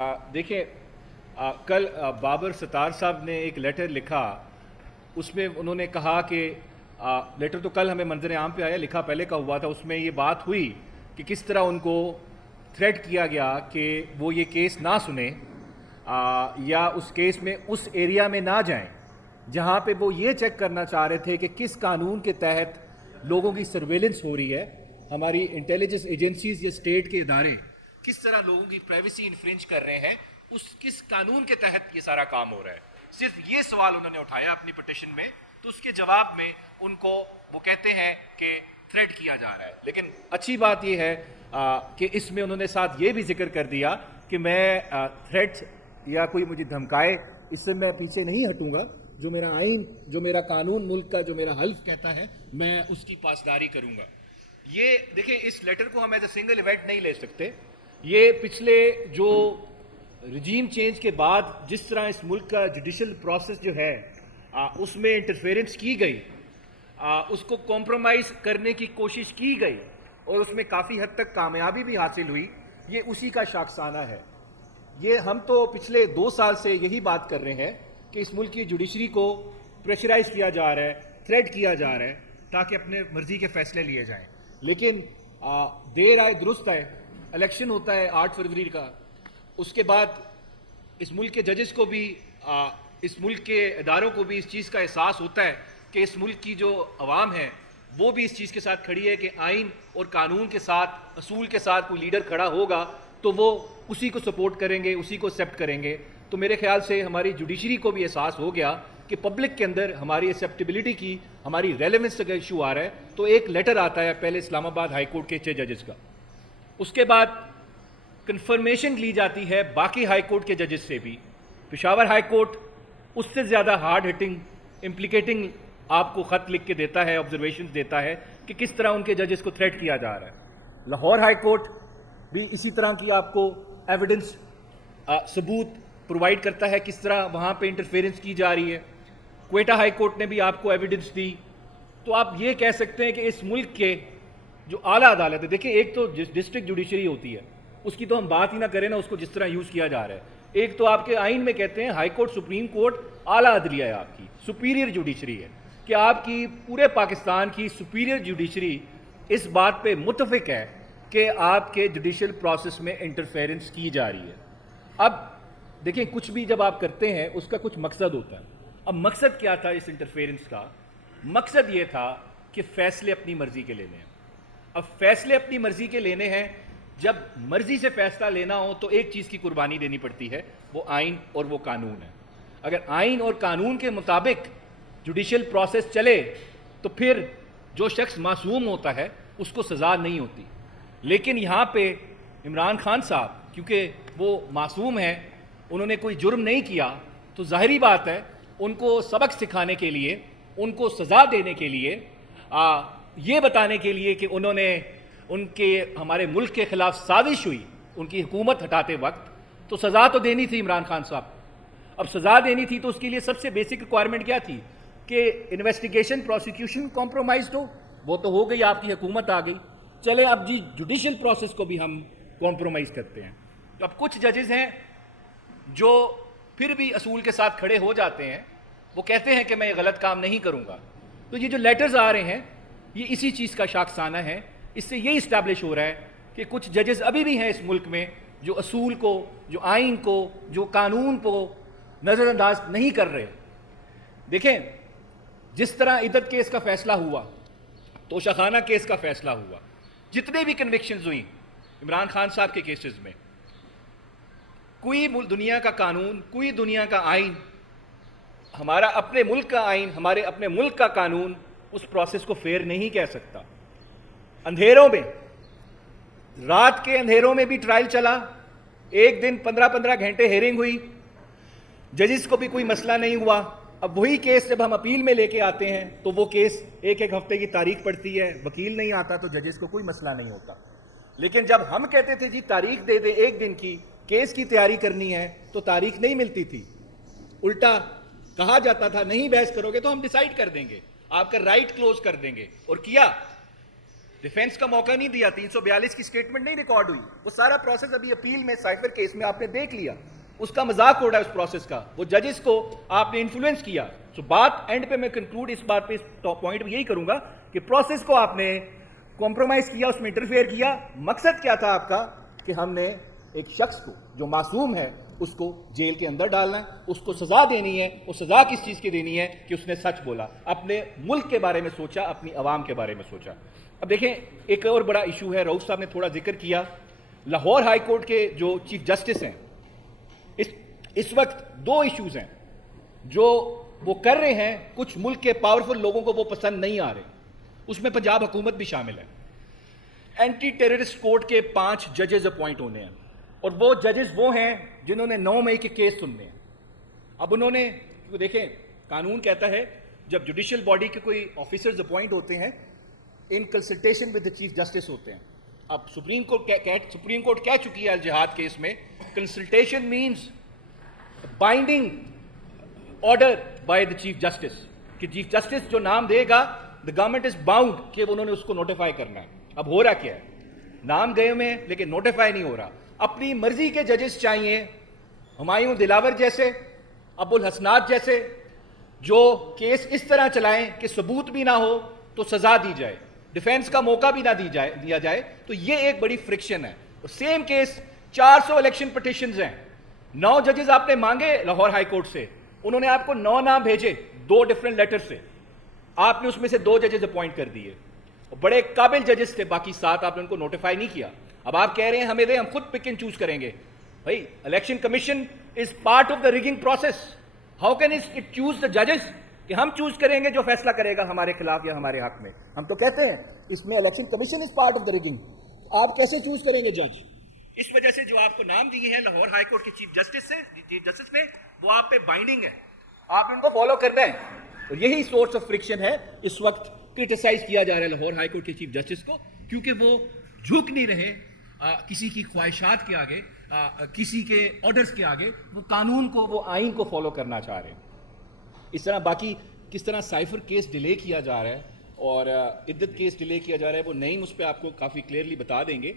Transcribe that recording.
देखिए, कल बाबर सत्तार साहब ने एक लेटर लिखा। उसमें उन्होंने कहा कि लेटर तो कल हमें मंजर आम पे आया, लिखा पहले का हुआ था। उसमें ये बात हुई कि किस तरह उनको थ्रेट किया गया कि वो ये केस ना सुने या उस केस में उस एरिया में ना जाएं जहां पे वो ये चेक करना चाह रहे थे कि किस कानून के तहत लोगों की सर्वेलेंस हो रही है। हमारी इंटेलिजेंस एजेंसीज या स्टेट के इदारे किस तरह लोगों की प्राइवेसी इन्फ्रिंज कर रहे हैं, उस किस कानून के तहत ये सारा काम हो रहा है। सिर्फ ये सवाल उन्होंने उठाया अपनी पिटिशन में, तो उसके जवाब में उनको वो कहते हैं कि थ्रेट किया जा रहा है। लेकिन अच्छी बात ये है कि इसमें उन्होंने साथ ये भी जिक्र कर दिया कि मैं थ्रेट या कोई मुझे धमकाए, इससे मैं पीछे नहीं हटूंगा। जो मेरा आइन, जो मेरा कानून मुल्क का, जो मेरा हल्फ कहता है, मैं उसकी पासदारी करूंगा। ये देखिए, इस लेटर को हम एज ए सिंगल इवेंट नहीं ले सकते। ये पिछले जो रजीम चेंज के बाद जिस तरह इस मुल्क का जुडिशल प्रोसेस जो है उसमें इंटरफेरेंस की गई, उसको कॉम्प्रोमाइज़ करने की कोशिश की गई और उसमें काफ़ी हद तक कामयाबी भी हासिल हुई, ये उसी का शाखसाना है। ये हम तो पिछले 2 साल से यही बात कर रहे हैं कि इस मुल्क की जुडिशरी को प्रेशराइज किया जा रहा है, थ्रेट किया जा रहा है ताकि अपने मर्जी के फैसले लिए जाएं। लेकिन देर आए दुरुस्त आए, इलेक्शन होता है 8 फरवरी का, उसके बाद इस मुल्क के जजेस को भी इस मुल्क के इदारों को भी इस चीज़ का एहसास होता है कि इस मुल्क की जो अवाम है वो भी इस चीज़ के साथ खड़ी है कि आइन और कानून के साथ, असूल के साथ कोई लीडर खड़ा होगा तो वो उसी को सपोर्ट करेंगे, उसी को एक्सेप्ट करेंगे। तो मेरे ख्याल से हमारी जुडिशरी को भी एहसास हो गया कि पब्लिक के अंदर हमारी एक्सेप्टेबिलिटी की, हमारी रेलेवेंस का इशू आ रहा है। तो एक लेटर आता है पहले इस्लामाबाद हाई कोर्ट के 6 जजेस का, उसके बाद कंफर्मेशन ली जाती है बाकी हाई कोर्ट के जजेस से भी। पेशावर हाई कोर्ट उससे ज़्यादा हार्ड हिटिंग, इम्प्लिकेटिंग आपको ख़त लिख के देता है, ऑब्जर्वेशन देता है कि किस तरह उनके जजेस को थ्रेट किया जा रहा है। लाहौर हाई कोर्ट भी इसी तरह की आपको एविडेंस, सबूत प्रोवाइड करता है किस तरह वहाँ पे इंटरफेरेंस की जा रही है। क्वेटा हाई कोर्ट ने भी आपको एविडेंस दी। तो आप ये कह सकते हैं कि इस मुल्क के जो आला अदालत है, देखिए एक तो डिस्ट्रिक्ट जुडिशरी होती है, उसकी तो हम बात ही ना करें ना, उसको जिस तरह यूज़ किया जा रहा है। एक तो आपके आइन में कहते हैं हाई कोर्ट, सुप्रीम कोर्ट आला अदलिया है, आपकी सुपीरियर जुडिशरी है, कि आपकी पूरे पाकिस्तान की सुपीरियर जुडिशरी इस बात पे मुत्तफिक है कि आपके जुडिशल प्रोसेस में इंटरफेरेंस की जा रही है। अब देखिए, कुछ भी जब आप करते हैं उसका कुछ मकसद होता है। अब मकसद क्या था इस इंटरफेरेंस का? मकसद ये था कि फैसले अपनी मर्जी के लेने हैं। अब फैसले अपनी मर्जी के लेने हैं, जब मर्जी से फैसला लेना हो तो एक चीज़ की कुर्बानी देनी पड़ती है, वो आइन और वो कानून है। अगर आइन और कानून के मुताबिक जुडिशल प्रोसेस चले तो फिर जो शख्स मासूम होता है उसको सज़ा नहीं होती। लेकिन यहाँ पे इमरान खान साहब, क्योंकि वो मासूम हैं, उन्होंने कोई जुर्म नहीं किया, तो ज़ाहिरी बात है उनको सबक सिखाने के लिए, उनको सज़ा देने के लिए, ये बताने के लिए कि उन्होंने उनके हमारे मुल्क के ख़िलाफ़ साजिश हुई उनकी हुकूमत हटाते वक्त, तो सज़ा तो देनी थी इमरान खान साहब। अब सज़ा देनी थी तो उसके लिए सबसे बेसिक रिक्वायरमेंट क्या थी कि इन्वेस्टिगेशन, प्रोसिक्यूशन कॉम्प्रोमाइज़ हो। वो तो हो गई, आपकी हुकूमत आ गई। चले अब जी जुडिशल प्रोसेस को भी हम कॉम्प्रोमाइज़ करते हैं। तो अब कुछ जजेस हैं जो फिर भी असूल के साथ खड़े हो जाते हैं, वो कहते हैं कि मैं ये गलत काम नहीं करूँगा। तो ये जो लेटर्स आ रहे हैं ये इसी चीज़ का शाखसाना है। इससे ये इस्टेब्लिश हो रहा है कि कुछ जजेस अभी भी हैं इस मुल्क में जो असूल को, जो आइन को, जो कानून को नज़रअंदाज नहीं कर रहे। देखें, जिस तरह इद्दत केस का फैसला हुआ, तोशाखाना केस का फैसला हुआ, जितने भी कन्विक्शंस हुई इमरान खान साहब के केसेस में, कोई दुनिया का कानून, कोई दुनिया का आइन, हमारा अपने मुल्क का आइन, हमारे अपने मुल्क का कानून उस प्रोसेस को फेयर नहीं कह सकता। अंधेरों में, रात के अंधेरों में भी ट्रायल चला, एक दिन 15-15 घंटे हेयरिंग हुई, जजेस को भी कोई मसला नहीं हुआ। अब वही केस जब हम अपील में लेके आते हैं तो वो केस एक एक हफ्ते की तारीख पड़ती है, वकील नहीं आता, तो जजेस को कोई मसला नहीं होता। लेकिन जब हम कहते थे जी तारीख दे दे, एक दिन की केस की तैयारी करनी है, तो तारीख नहीं मिलती थी। उल्टा कहा जाता था नहीं बहस करोगे तो हम डिसाइड कर देंगे, आपका राइट क्लोज कर देंगे। और किया डिफेंस का मौका नहीं दिया, 342 की स्टेटमेंट नहीं रिकॉर्ड हुई, वो सारा प्रोसेस अभी अपील में साइफर केस में आपने देख लिया, उसका मजाक उड़ रहा है उस प्रोसेस का, वो जजेस को आपने इन्फ्लुएंस किया। सो बात एंड पे मैं कंक्लूड इस बात पे, इस पॉइंट पे यही करूंगा कि प्रोसेस को आपने कॉम्प्रोमाइज किया, उसमें इंटरफेयर किया। मकसद क्या था आपका कि हमने एक शख्स को जो मासूम है उसको जेल के अंदर डालना है, उसको सजा देनी है। वो सजा किस चीज की देनी है कि उसने सच बोला, अपने मुल्क के बारे में सोचा, अपनी आवाम के बारे में सोचा। अब देखें, एक और बड़ा इशू है, रऊफ साहब ने थोड़ा जिक्र किया, लाहौर हाई कोर्ट के जो चीफ जस्टिस हैं, इस वक्त दो इश्यूज हैं जो वो कर रहे हैं, कुछ मुल्क के पावरफुल लोगों को वो पसंद नहीं आ रहे, उसमें पंजाब हुकूमत भी शामिल है। एंटी टेररिस्ट कोर्ट के 5 जजेस अपॉइंट होने हैं, और वो जजेस वो हैं जिन्होंने 9 मई के केस सुनने हैं। अब उन्होंने, देखें कानून कहता है जब जुडिशियल बॉडी के कोई ऑफिसर्स अपॉइंट होते हैं in consultation with the chief justice होते हैं। अब सुप्रीम कोर्ट कह चुकी है अल जिहाद केस में, consultation means binding order by the chief justice, कि चीफ जस्टिस जो नाम देगा द गवर्नमेंट इज बाउंड कि उन्होंने उसको नोटिफाई करना है। अब हो रहा क्या है, नाम गए में लेकिन नोटिफाई नहीं हो रहा। अपनी मर्जी के जजेस चाहिए, हुमायूं दिलावर जैसे, अबुल हसनात जैसे, जो केस इस तरह चलाएं कि सबूत भी ना हो तो सजा दी जाए, डिफेंस का मौका भी ना दिया जाए। तो ये एक बड़ी फ्रिक्शन है। और सेम केस 400 इलेक्शन पिटिशंस हैं, 9 जजेस आपने मांगे लाहौर हाई कोर्ट से, उन्होंने आपको 9 नाम भेजे 2 डिफरेंट लेटर से, आपने उसमें से 2 जजेस अपॉइंट कर दिए, बड़े काबिल जजेस थे, बाकी 7 आपने उनको नोटिफाई नहीं किया। अब आप कह रहे हैं हमें दे, हम खुद पिक एंड चूज करेंगे। भाई election commission is part of the rigging process, how can it choose the जजेस कि हम चूज करेंगे जो फैसला करेगा हमारे खिलाफ या हमारे हक में। हम तो कहते हैं इसमें election commission is part of the rigging, आप कैसे चूज करेंगे जज? इस वजह से जो आपको नाम दिए हैं लाहौर हाई कोर्ट के चीफ जस्टिस में, वो आप पे बाइंडिंग है, आप इनको फॉलो करना है। और यही सोर्स ऑफ फ्रिक्शन है, इस वक्त क्रिटिसाइज किया जा रहा है लाहौर हाई कोर्ट के चीफ जस्टिस को, क्योंकि वो झुक नहीं रहे किसी की ख्वाहिशात के आगे, किसी के ऑर्डर्स के आगे, वो कानून को, वो आइन को फॉलो करना चाह रहे हैं। इस तरह बाकी किस तरह साइफर केस डिले किया जा रहा है और इद्दत केस डिले किया जा रहा है, वो नईम उस पर आपको काफ़ी क्लियरली बता देंगे।